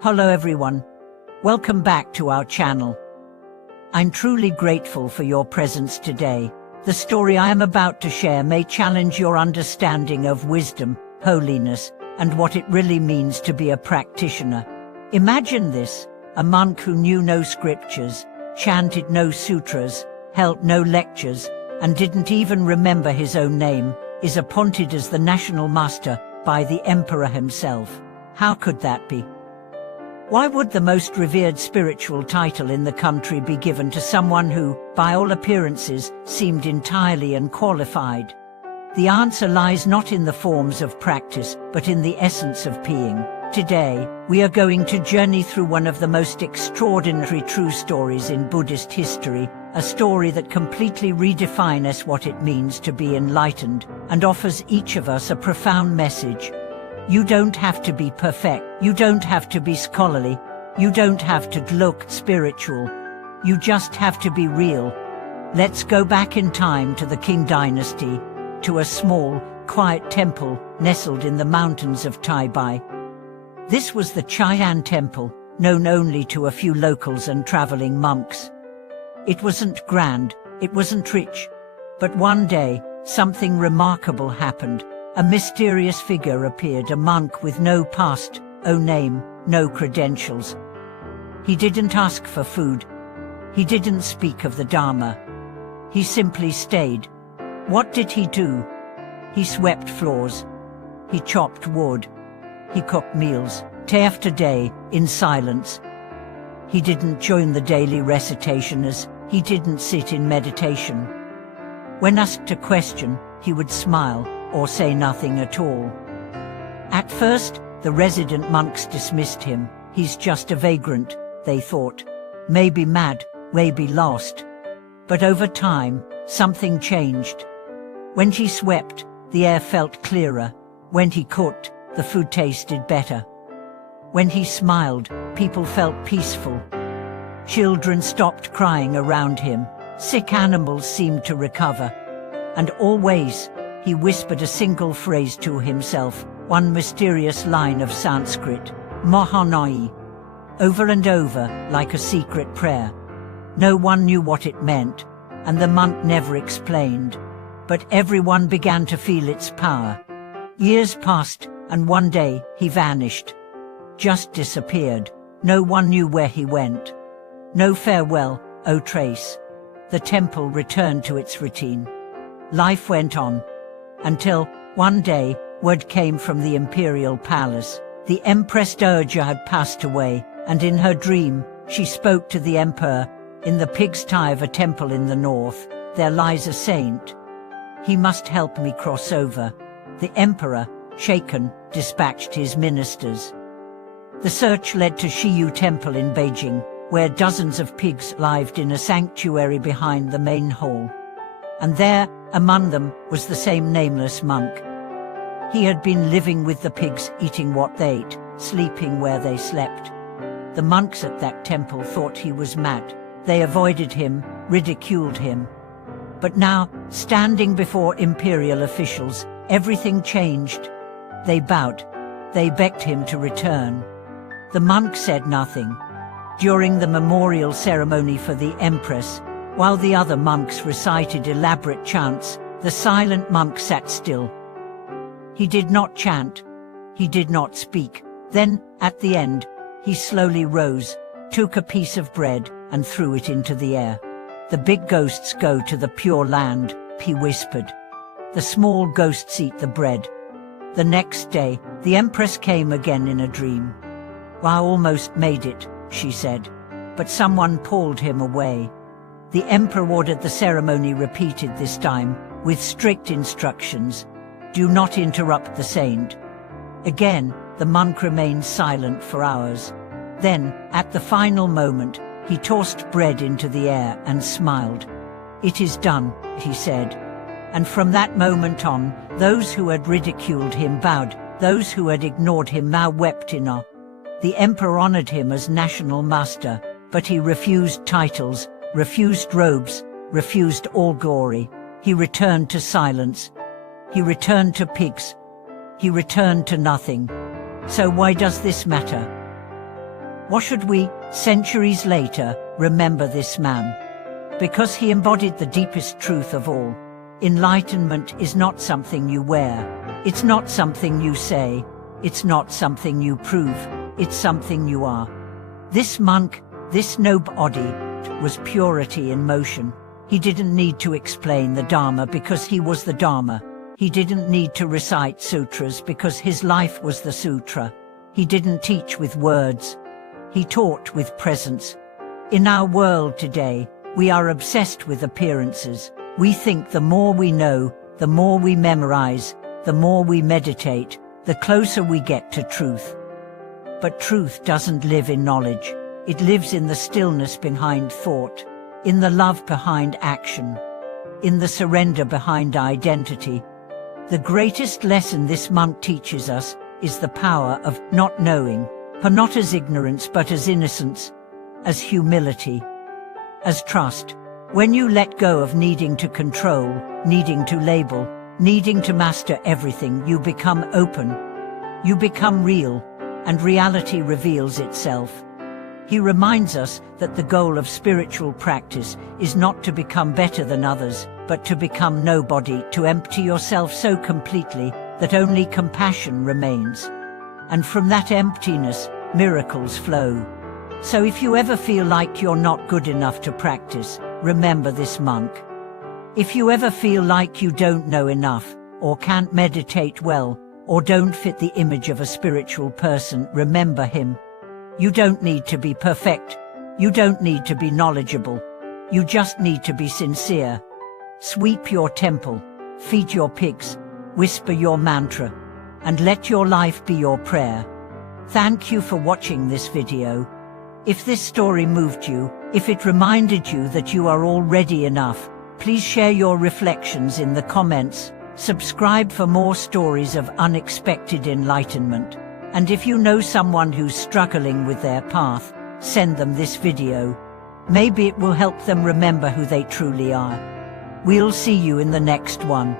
Hello everyone. Welcome back to our channel. I'm truly grateful for your presence today. The story I am about to share may challenge your understanding of wisdom, holiness, and what it really means to be a practitioner. Imagine this: a monk who knew no scriptures, chanted no sutras, held no lectures, and didn't even remember his own name, is appointed as the national master by the emperor himself. How could that be? Why would the most revered spiritual title in the country be given to someone who, by all appearances, seemed entirely unqualified? The answer lies not in the forms of practice, but in the essence of being. Today, we are going to journey through one of the most extraordinary true stories in Buddhist history, a story that completely redefines what it means to be enlightened, and offers each of us a profound message. You don't have to be perfect, you don't have to be scholarly, you don't have to look spiritual. You just have to be real. Let's go back in time to the Qing dynasty, to a small, quiet temple nestled in the mountains of Taipei. This was the Chai'an Temple, known only to a few locals and traveling monks. It wasn't grand, it wasn't rich. But one day, something remarkable happened. A mysterious figure appeared, a monk with no past, no name, no credentials. He didn't ask for food. He didn't speak of the Dharma. He simply stayed. What did he do? He swept floors. He chopped wood. He cooked meals, day after day, in silence. He didn't join the daily recitation as he didn't sit in meditation. When asked a question, he would smile, or say nothing at all. At first, the resident monks dismissed him. He's just a vagrant, they thought. Maybe mad, maybe lost. But over time, something changed. When he swept, the air felt clearer. When he cooked, the food tasted better. When he smiled, people felt peaceful. Children stopped crying around him. Sick animals seemed to recover. And always, he whispered a single phrase to himself, one mysterious line of Sanskrit, Mahanai, over and over, like a secret prayer. No one knew what it meant, and the monk never explained. But everyone began to feel its power. Years passed, and one day, he vanished. Just disappeared. No one knew where he went. No farewell, no trace. The temple returned to its routine. Life went on. Until, one day, word came from the imperial palace. The Empress Dowager had passed away, and in her dream, she spoke to the emperor. In the pigsty of a temple in the north, there lies a saint. He must help me cross over. The emperor, shaken, dispatched his ministers. The search led to Shiyu Temple in Beijing, where dozens of pigs lived in a sanctuary behind the main hall. And there, among them, was the same nameless monk. He had been living with the pigs, eating what they ate, sleeping where they slept. The monks at that temple thought he was mad. They avoided him, ridiculed him. But now, standing before imperial officials, everything changed. They bowed. They begged him to return. The monk said nothing. During the memorial ceremony for the empress, while the other monks recited elaborate chants, the silent monk sat still. He did not chant. He did not speak. Then, at the end, he slowly rose, took a piece of bread, and threw it into the air. The big ghosts go to the pure land, he whispered. The small ghosts eat the bread. The next day, the empress came again in a dream. I almost made it, she said. But someone pulled him away. The emperor ordered the ceremony repeated this time, with strict instructions. Do not interrupt the saint. Again, the monk remained silent for hours. Then, at the final moment, he tossed bread into the air and smiled. It is done, he said. And from that moment on, those who had ridiculed him bowed, those who had ignored him now wept in awe. The emperor honored him as national master, but he refused titles, refused robes, refused all glory. He returned to silence. He returned to pigs. He returned to nothing. So why does this matter? Why should we, centuries later, remember this man? Because he embodied the deepest truth of all. Enlightenment is not something you wear. It's not something you say. It's not something you prove. It's something you are. This monk, this nobody, was purity in motion. He didn't need to explain the Dharma because he was the Dharma. He didn't need to recite sutras because his life was the sutra. He didn't teach with words. He taught with presence. In our world today, we are obsessed with appearances. We think the more we know, the more we memorize, the more we meditate, the closer we get to truth. But truth doesn't live in knowledge. It lives in the stillness behind thought, in the love behind action, in the surrender behind identity. The greatest lesson this monk teaches us is the power of not knowing, for not as ignorance but as innocence, as humility, as trust. When you let go of needing to control, needing to label, needing to master everything, you become open, you become real, and reality reveals itself. He reminds us that the goal of spiritual practice is not to become better than others, but to become nobody, to empty yourself so completely that only compassion remains. And from that emptiness, miracles flow. So if you ever feel like you're not good enough to practice, remember this monk. If you ever feel like you don't know enough, or can't meditate well, or don't fit the image of a spiritual person, remember him. You don't need to be perfect. You don't need to be knowledgeable. You just need to be sincere. Sweep your temple, feed your pigs, whisper your mantra, and let your life be your prayer. Thank you for watching this video. If this story moved you, if it reminded you that you are already enough, please share your reflections in the comments. Subscribe for more stories of unexpected enlightenment. And if you know someone who's struggling with their path, send them this video. Maybe it will help them remember who they truly are. We'll see you in the next one.